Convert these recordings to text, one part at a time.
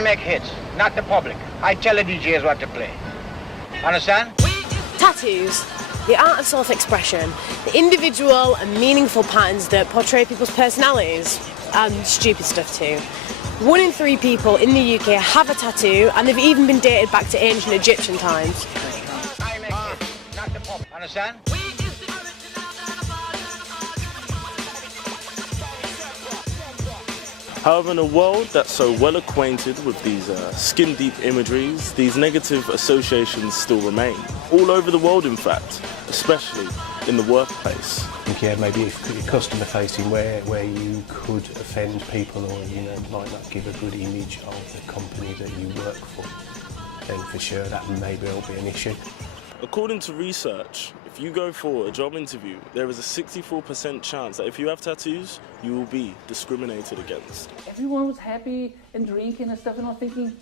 I make hits, not the public. I tell the DJs what to play. Understand? Tattoos, the art of self-expression, the individual and meaningful patterns that portray people's personalities, and stupid stuff too. 1 in 3 people in the UK have a tattoo, and they've even been dated back to ancient Egyptian times. I make hits, not the public. Understand? However, in a world that's so well acquainted with these skin-deep imageries, these negative associations still remain. All over the world, in fact, especially in the workplace. I think, maybe if you're customer facing where you could offend people or, might not give a good image of the company that you work for, then for sure that maybe will be an issue. According to research, if you go for a job interview, there is a 64% chance that if you have tattoos, you will be discriminated against. Everyone was happy and drinking and stuff, and I'm thinking,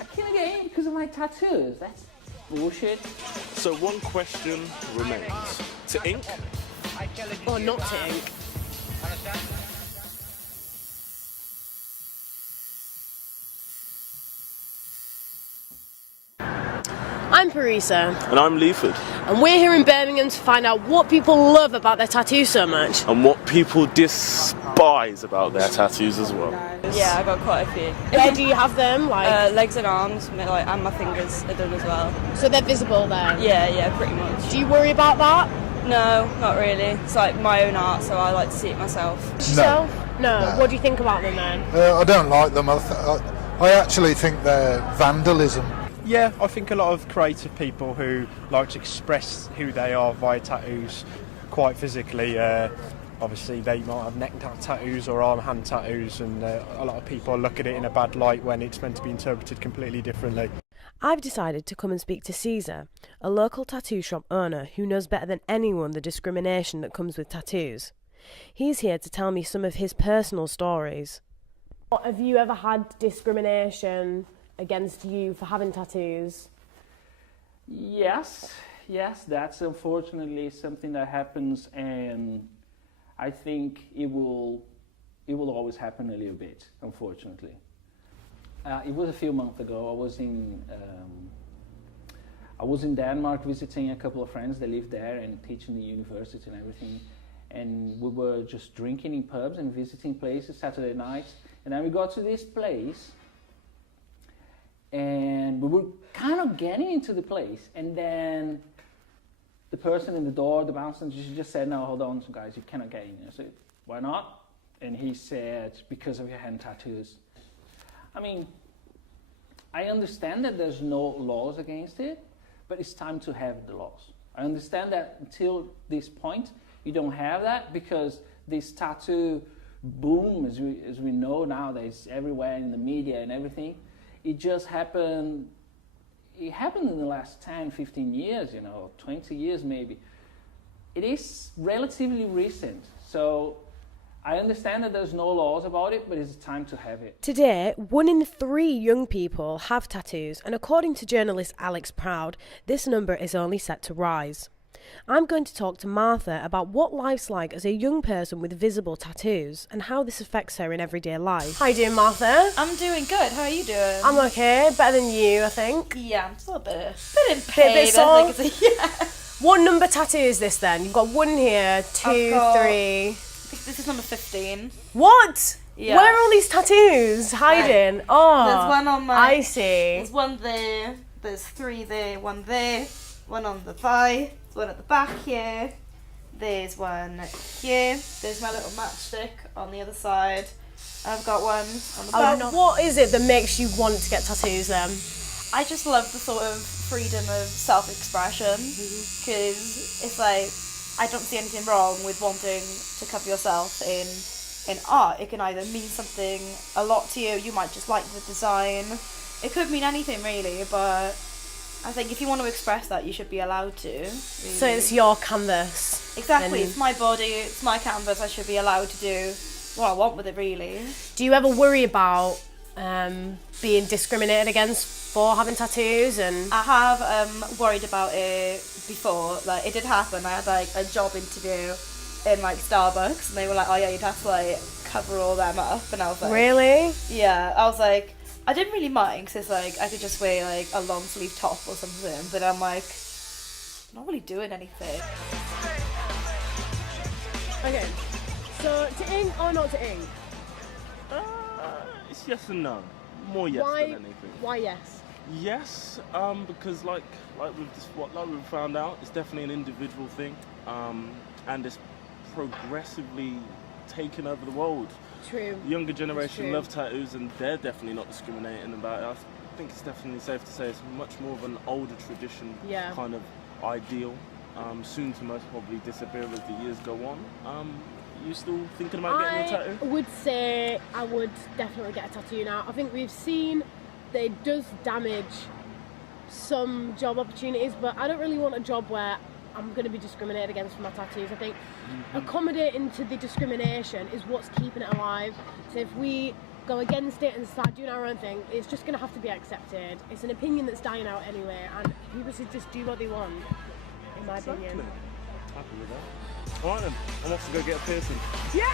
I can't get in because of my tattoos. That's bullshit. So one question remains. To ink? Or not to ink? I'm Parisa. And I'm Leaford. And we're here in Birmingham to find out what people love about their tattoos so much. And what people despise about their tattoos as well. Yeah, I got quite a few. Where do you have them? Legs and arms, and my fingers are done as well. So they're visible then? Yeah, pretty much. Do you worry about that? No, not really. It's like my own art, so I like to see it myself. Yourself? No. What do you think about them then? I don't like them. I actually think they're vandalism. Yeah, I think a lot of creative people who like to express who they are via tattoos quite physically, obviously they might have neck tattoos or arm hand tattoos, and a lot of people look at it in a bad light when it's meant to be interpreted completely differently. I've decided to come and speak to Caesar, a local tattoo shop owner who knows better than anyone the discrimination that comes with tattoos. He's here to tell me some of his personal stories. Have you ever had discrimination against you for having tattoos? Yes, that's unfortunately something that happens, and I think it will always happen a little bit, unfortunately. It was a few months ago. I was in Denmark visiting a couple of friends that live there and teaching the university and everything, and we were just drinking in pubs and visiting places Saturday nights, and then we got to this place, and we were kind of getting into the place, and then the person in the door, the bouncer, just said, "No, hold on, guys, you cannot get in." I said, "Why not?" And he said, "Because of your hand tattoos." I mean, I understand that there's no laws against it, but it's time to have the laws. I understand that until this point, you don't have that, because this tattoo boom, as we know nowadays, everywhere in the media and everything, it just happened. It happened in the last 10, 15 years, 20 years maybe. It is relatively recent, so I understand that there's no laws about it, but it's time to have it. Today, 1 in 3 young people have tattoos, and according to journalist Alex Proud, this number is only set to rise. I'm going to talk to Martha about what life's like as a young person with visible tattoos and how this affects her in everyday life. How are you doing, Martha? I'm doing good. How are you doing? I'm okay, better than you, I think. Yeah, I'm still a bit in pain. Bit sore? Yeah. What number tattoo is this then? You've got 1 here, 2, 3... This is number 15. What? Yeah. Where are all these tattoos hiding? Right. Oh, there's one on my... I see. There's 1 there, there's 3 there, 1 there, 1 on the thigh, there's 1 at the back here, there's 1 here, there's my little matchstick on the other side, I've got 1 on the back. What is it that makes you want to get tattoos then? I just love the sort of freedom of self-expression, because it's like, I don't see anything wrong with wanting to cover yourself in art. It can either mean something a lot to you, you might just like the design. It could mean anything really, but I think if you want to express that, you should be allowed to. Really. So it's your canvas. Exactly, it's my body, it's my canvas, I should be allowed to do what I want with it really. Do you ever worry about being discriminated against for having tattoos? And I have worried about it before. Like, it did happen. I had like a job interview in like Starbucks, and they were like, "Oh yeah, you'd have to like cover all them up," and I was like, really? Yeah. I was like, I didn't really mind because it's like I could just wear like a long sleeve top or something, but I'm like not really doing anything. Okay, so to ink or not to ink? It's yes and no. More yes than anything. Why yes? Yes, because like we've found out, it's definitely an individual thing, and it's progressively taking over the world. True. The younger generation true. love tattoos, and they're definitely not discriminating about it. I think it's definitely safe to say it's much more of an older tradition kind of ideal, soon to most probably disappear as the years go on. You still thinking about getting a tattoo? I would say I would definitely get a tattoo now. I think we've seen that it does damage some job opportunities, but I don't really want a job where I'm going to be discriminated against for my tattoos. I think accommodating to the discrimination is what's keeping it alive. So if we go against it and start doing our own thing, it's just going to have to be accepted. It's an opinion that's dying out anyway, and people should just do what they want, in my opinion. Happy with that. Alright then, I'm off to go get a piercing. Yeah!